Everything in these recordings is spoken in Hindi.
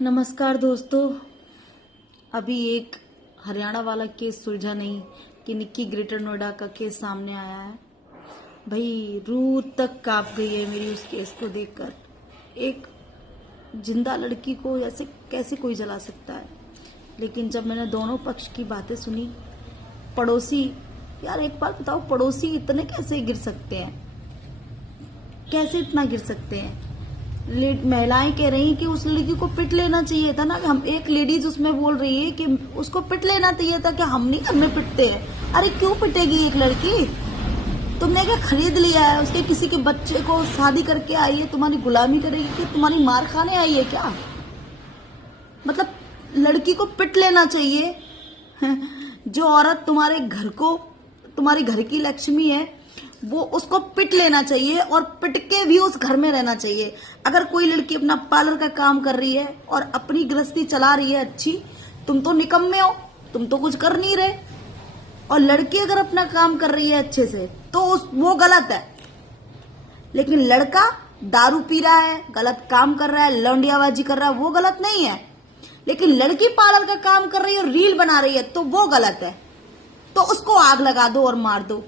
नमस्कार दोस्तों। अभी एक हरियाणा वाला केस सुलझा नहीं कि निक्की ग्रेटर नोएडा का केस सामने आया है। भाई रूह तक कांप गई है मेरी उस केस को देखकर। एक जिंदा लड़की को ऐसे कैसे कोई जला सकता है। लेकिन जब मैंने दोनों पक्ष की बातें सुनी, पड़ोसी, यार एक बात बताओ, पड़ोसी इतने कैसे गिर सकते हैं? कैसे इतना गिर सकते हैं? महिलाएं कह रही हैं कि उस लड़की को पिट लेना चाहिए था ना। हम एक लेडीज उसमें बोल रही है कि उसको पिट लेना चाहिए था, कि हम नहीं हमें पिटते हैं। अरे क्यों पिटेगी एक लड़की? तुमने क्या खरीद लिया है? उसके किसी के बच्चे को शादी करके आई है, तुम्हारी गुलामी करेगी कि तुम्हारी मार खाने आई है क्या? मतलब लड़की को पिट लेना चाहिए। जो औरत तुम्हारे घर को, तुम्हारे घर की लक्ष्मी है, वो उसको पिट लेना चाहिए और पिट के भी उस घर में रहना चाहिए। अगर कोई लड़की अपना पार्लर का काम कर रही है और अपनी गृहस्थी चला रही है अच्छी, तुम तो निकम्मे हो, तुम तो कुछ कर नहीं रहे। और लड़की अगर अपना काम कर रही है अच्छे से तो वो गलत है। लेकिन लड़का दारू पी रहा है, गलत काम कर रहा है, लौंडियाबाजी कर रहा है, वो गलत नहीं है। लेकिन लड़की पार्लर का काम कर रही है और रील बना रही है तो वो गलत है। तो उसको आग लगा दो और मार दो।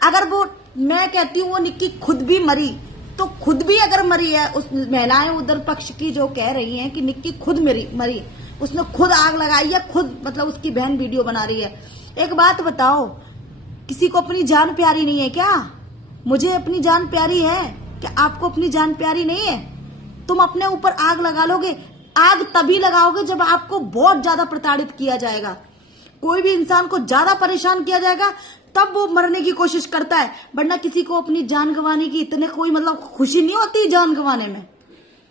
अगर वो, मैं कहती हूँ वो निक्की खुद भी मरी तो खुद भी अगर मरी है, उस महिलाएं उधर पक्ष की जो कह रही हैं कि निक्की खुद मरी, उसने खुद आग लगाई है, खुद, मतलब उसकी बहन वीडियो बना रही है। एक बात बताओ, किसी को अपनी जान प्यारी नहीं है क्या? मुझे अपनी जान प्यारी है, क्या आपको अपनी जान प्यारी नहीं है? तुम अपने ऊपर आग लगा लोगे। आग तभी लगाओगे जब आपको बहुत ज्यादा प्रताड़ित किया जाएगा, कोई भी इंसान को ज्यादा परेशान किया जाएगा, तब वो मरने की कोशिश करता है। वरना किसी को अपनी जान गंवाने की इतने कोई मतलब खुशी नहीं होती जान गंवाने में,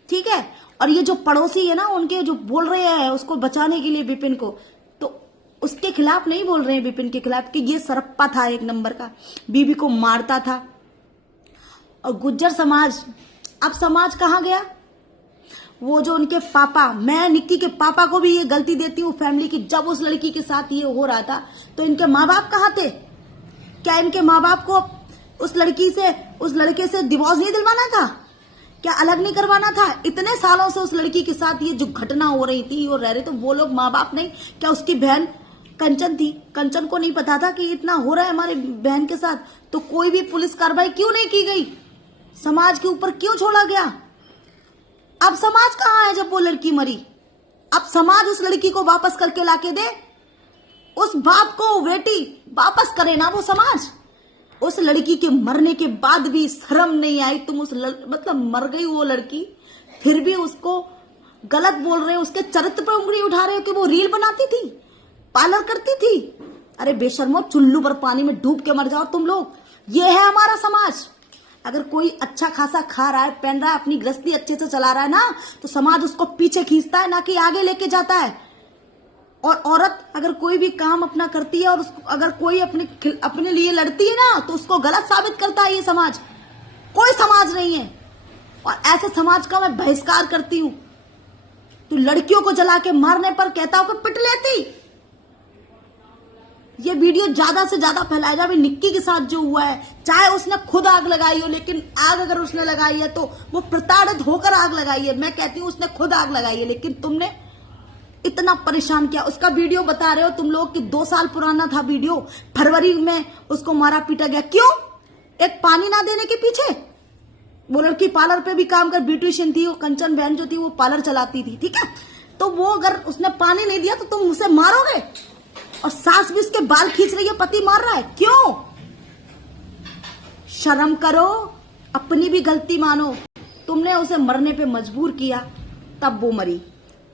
ठीक है? और ये जो पड़ोसी है ना, उनके जो बोल रहे हैं उसको बचाने के लिए विपिन को, तो उसके खिलाफ नहीं बोल रहे हैं, विपिन के खिलाफ, कि ये सरप्पा था एक नंबर का, बीबी को मारता था। और गुज्जर समाज, अब समाज कहाँ गया? वो जो उनके पापा, मैं निक्की के पापा को भी ये गलती देती हूँ फैमिली की, जब उस लड़की के साथ ये हो रहा था तो इनके माँ बाप कहाँ थे? क्या इनके माँ बाप को उस लड़की से, उस लड़के से डिवोर्स नहीं दिलवाना था? क्या अलग नहीं करवाना था? इतने सालों से उस लड़की के साथ ये जो घटना हो रही थी और रह रहे, तो वो लोग माँ बाप नहीं? क्या उसकी बहन कंचन थी, कंचन को नहीं पता था कि इतना हो रहा है हमारी बहन के साथ? तो कोई भी पुलिस कार्रवाई क्यों नहीं की गई? समाज के ऊपर क्यों छोड़ा गया? अब समाज कहाँ है जब वो लड़की मरी? अब समाज उस लड़की को वापस करके लाके दे, उस बाप को बेटी वापस करे ना वो समाज। उस लड़की के मरने के बाद भी शर्म नहीं आई? तुम उस मतलब मर गई वो लड़की, फिर भी उसको गलत बोल रहे हो, उसके चरित्र पर उंगली उठा रहे हो कि वो रील बनाती थी, पार्लर करती थी। अरे बेशर्मो, चुल्लू पर पानी में डूब के मर जाओ तुम लोग। ये है हमारा समाज। अगर कोई अच्छा खासा खा रहा है, पहन रहा है, अपनी गृहस्थी अच्छे से चला रहा है ना, तो समाज उसको पीछे खींचता है, ना कि आगे लेके जाता है। और औरत अगर कोई भी काम अपना करती है और उसको अगर कोई अपने लिए लड़ती है ना, तो उसको गलत साबित करता है ये समाज। कोई समाज नहीं है, और ऐसे समाज का मैं बहिष्कार करती हूँ। तो लड़कियों को जला के मारने पर कहता हूं कि पिट लेती। ये वीडियो ज्यादा से ज्यादा फैलाएगा। अभी निक्की के साथ जो हुआ है, चाहे उसने खुद आग लगाई हो, लेकिन आग अगर उसने लगाई है तो वो प्रताड़ित होकर आग लगाई है। मैं कहती हूँ उसने खुद आग लगाई है, लेकिन तुमने इतना परेशान किया। उसका वीडियो बता रहे हो तुम लोग कि 2 साल पुराना था वीडियो, फरवरी में उसको मारा पीटा गया। क्यों? एक पानी ना देने के पीछे। वो लड़की पार्लर पे भी काम कर, ब्यूटिशियन थी, वो कंचन बहन जो थी वो पार्लर चलाती थी, ठीक है? तो वो अगर उसने पानी नहीं दिया तो तुम उसे मारोगे? और सास भी उसके बाल खींच रही है, पति मार रहा है, क्यों? शर्म करो, अपनी भी गलती मानो। तुमने उसे मरने पे मजबूर किया, तब वो मरी।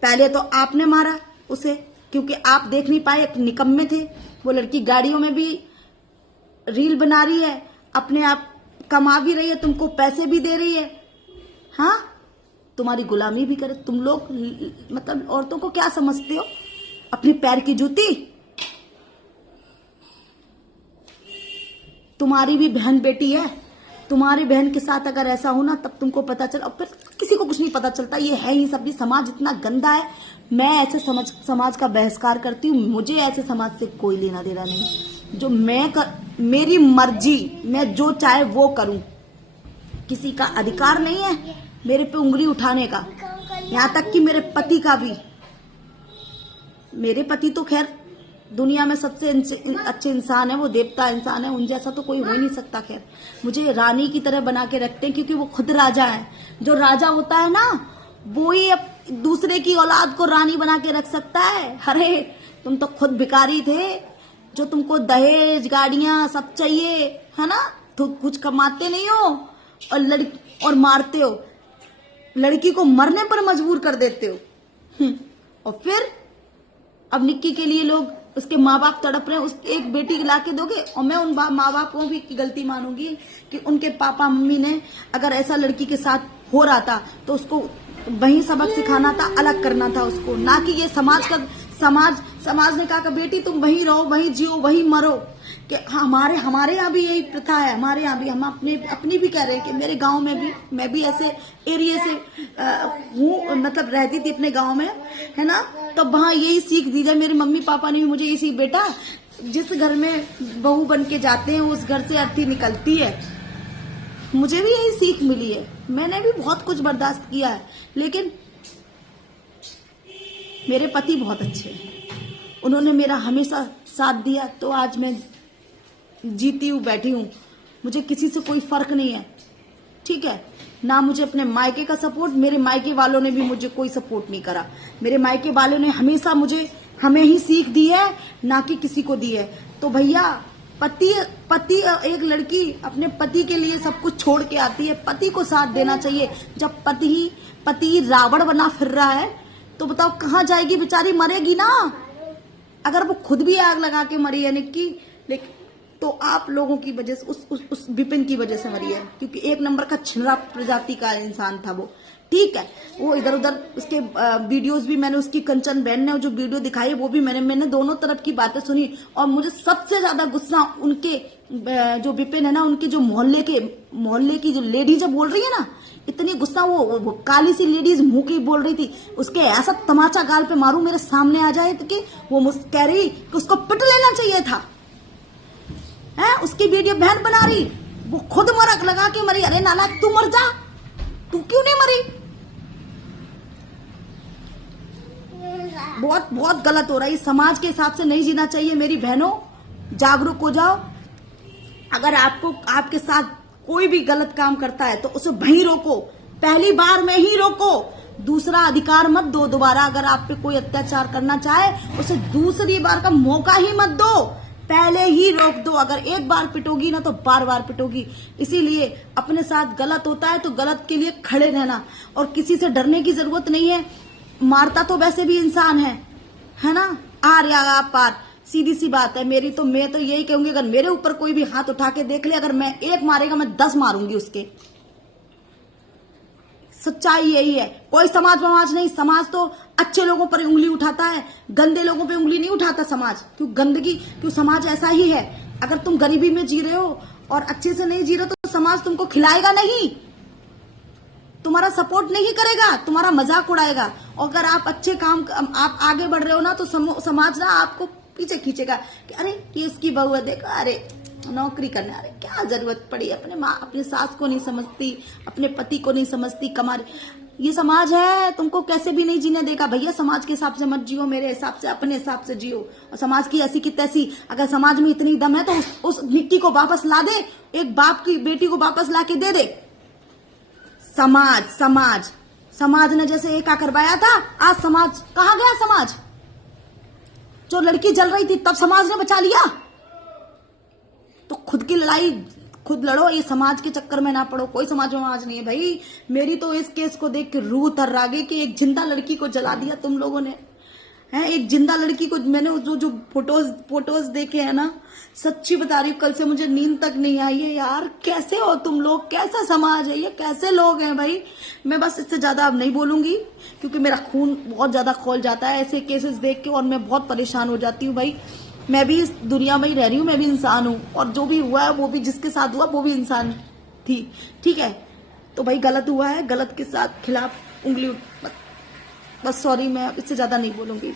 पहले तो आपने मारा उसे, क्योंकि आप देख नहीं पाए, निकम्मे थे। वो लड़की गाड़ियों में भी रील बना रही है, अपने आप कमा भी रही है, तुमको पैसे भी दे रही है, हाँ, तुम्हारी गुलामी भी करे। तुम लोग मतलब औरतों को क्या समझते हो? अपनी पैर की जूती। तुम्हारी भी बहन बेटी है, तुम्हारी बहन के साथ अगर ऐसा हो ना, तब तुमको पता चला। और फिर किसी को कुछ नहीं पता चलता। ये है ही सब, समाज इतना गंदा है। मैं ऐसे समाज का बहिष्कार करती हूँ। मुझे ऐसे समाज से कोई लेना देना नहीं। जो मेरी मर्जी, मैं जो चाहे वो करूं। किसी का अधिकार नहीं है मेरे पे उंगली उठाने का। यहाँ तक कि मेरे पति का भी। मेरे पति तो खैर दुनिया में सबसे अच्छे इंसान है, वो देवता इंसान है, उन जैसा तो कोई हो ही नहीं सकता। खैर मुझे रानी की तरह बना के रखते हैं, क्योंकि वो खुद राजा है। जो राजा होता है ना, वो ही दूसरे की औलाद को रानी बना के रख सकता है। अरे तुम तो खुद भिखारी थे, जो तुमको दहेज गाड़ियां सब चाहिए, है ना, तो कुछ कमाते नहीं हो और मारते हो, लड़की को मरने पर मजबूर कर देते हो। और फिर अब निक्की के लिए लोग, उसके माँ बाप तड़प रहे हैं, उस एक बेटी ला के दोगे। और मैं उन माँ बाप को भी की गलती मानूंगी कि उनके पापा मम्मी ने अगर ऐसा लड़की के साथ हो रहा था तो उसको वही सबक सिखाना था, अलग करना था उसको, ना कि ये समाज ने कहा कि बेटी तुम वहीं रहो, वहीं जियो, वहीं मरो। कि हमारे यहाँ भी यही प्रथा है। हमारे यहाँ भी, हम अपनी भी कह रहे हैं कि मेरे गांव में भी, मैं भी ऐसे एरिया से हूँ, मतलब रहती थी अपने गांव में, है ना। तो वहाँ यही सीख दी जाए। मेरे मम्मी पापा ने भी मुझे यही सीख, बेटा जिस घर में बहू बन के जाते हैं उस घर से अर्थी निकलती है। मुझे भी यही सीख मिली है। मैंने भी बहुत कुछ बर्दाश्त किया है, लेकिन मेरे पति बहुत अच्छे हैं, उन्होंने मेरा हमेशा साथ दिया, तो आज मैं जीती हूँ, बैठी हूँ। मुझे किसी से कोई फर्क नहीं है, ठीक है ना। मुझे अपने मायके का सपोर्ट, मेरे मायके वालों ने भी मुझे कोई सपोर्ट नहीं करा। मेरे मायके वालों ने हमेशा हमें ही सीख दी है, ना कि किसी को दी है। तो भैया पति एक लड़की अपने पति के लिए सब कुछ छोड़ के आती है, पति को साथ देना चाहिए। जब पति रावण बना फिर रहा है तो बताओ कहाँ जाएगी बेचारी, मरेगी ना। अगर वो खुद भी आग लगा के मरी है निक्की, लेकिन तो आप लोगों की वजह से, उस विपिन की वजह से मरी है, क्योंकि एक नंबर का छिनरा प्रजाति का इंसान था वो, ठीक है। वो इधर उधर उसके वीडियोस भी मैंने, उसकी कंचन बहन ने जो वीडियो दिखाई है वो भी मैंने दोनों तरफ की बातें सुनी। और मुझे सबसे ज्यादा गुस्सा उनके जो विपिन है ना, उनके जो मोहल्ले की जो लेडी जब बोल रही है ना, इतनी गुस्सा, वो काली सी लेडीज मुंह की बोल रही थी, उसके ऐसा तमाचा गाल पे मारू मेरे सामने आ जाए तो कि वो मुझसे कह रही कि उसको पिट लेना चाहिए था, है। उसकी वीडियो बहन बना रही, वो खुद मरक लगा के मरी। अरे नालायक, तू मर जा, तू क्यों नहीं मरी। बहुत बहुत गलत हो रहा है, समाज के हिसाब से नहीं जीना चाहिए। मेरी बहनों, जागरूक हो जाओ। अगर आपके साथ कोई भी गलत काम करता है तो उसे वहीं रोको, पहली बार में ही रोको, दूसरा अधिकार मत दो दोबारा। अगर आप पे कोई अत्याचार करना चाहे उसे दूसरी बार का मौका ही मत दो, पहले ही रोक दो। अगर एक बार पिटोगी ना तो बार बार पिटोगी। इसीलिए अपने साथ गलत होता है तो गलत के लिए खड़े रहना, और किसी से डरने की जरूरत नहीं है। मारता तो वैसे भी इंसान है ना, आर या पार, सीधी सी बात है। मैं तो यही कहूंगी, अगर मेरे ऊपर कोई भी हाथ उठा के देख ले, अगर मैं एक मारेगा मैं 10 मारूंगी उसके। सच्चाई यही है। कोई समाज नहीं, समाज तो अच्छे लोगों पर उंगली उठाता है, गंदे लोगों पे उंगली नहीं उठाता समाज। क्यों समाज ऐसा ही है। अगर तुम गरीबी में जी रहे हो और अच्छे से नहीं जी रहे हो तो समाज तुमको खिलाएगा नहीं, तुम्हारा सपोर्ट नहीं करेगा, तुम्हारा मजाक उड़ाएगा। और अगर आप अच्छे काम, आप आगे बढ़ रहे हो ना, तो समाज ना आपको पीछे खींचेगा कि अरे ये इसकी बहू है, देखो, अरे नौकरी करने, अरे क्या जरूरत पड़ी। अपने सास को नहीं समझती, अपने पति को नहीं समझती, कमा रही। ये समाज है, तुमको कैसे भी नहीं जीने देगा भैया। समाज के हिसाब से मत जियो, मेरे हिसाब से अपने हिसाब से जियो। और समाज की ऐसी की तैसी, अगर समाज में इतनी दम है तो उस निक्की को वापस ला दे, एक बाप की बेटी को वापस ला के दे दे। समाज ने जैसे एका करवाया था, आज समाज कहाँ गया। समाज, जो लड़की जल रही थी तब समाज ने बचा लिया। तो खुद की लड़ाई खुद लड़ो, ये समाज के चक्कर में ना पड़ो। कोई समाज नहीं है भाई। मेरी तो इस केस को देख के रूह थर्रा गई कि एक जिंदा लड़की को जला दिया तुम लोगों ने, है। एक जिंदा लड़की को, मैंने जो फोटोज देखे हैं ना, सच्ची बता रही हूँ, कल से मुझे नींद तक नहीं आई है यार। कैसे हो तुम लोग, कैसा समाज है ये, कैसे लोग हैं भाई। मैं बस इससे ज्यादा अब नहीं बोलूंगी, क्योंकि मेरा खून बहुत ज्यादा खौल जाता है ऐसे केसेस देख के, और मैं बहुत परेशान हो जाती हूँ भाई। मैं भी इस दुनिया में ही रह रही हूँ, मैं भी इंसान हूँ, और जो भी हुआ है वो भी, जिसके साथ हुआ वो भी इंसान थी, ठीक है। तो भाई गलत हुआ है, गलत के साथ खिलाफ उंगली, बस सॉरी, मैं इससे ज्यादा नहीं बोलूंगी।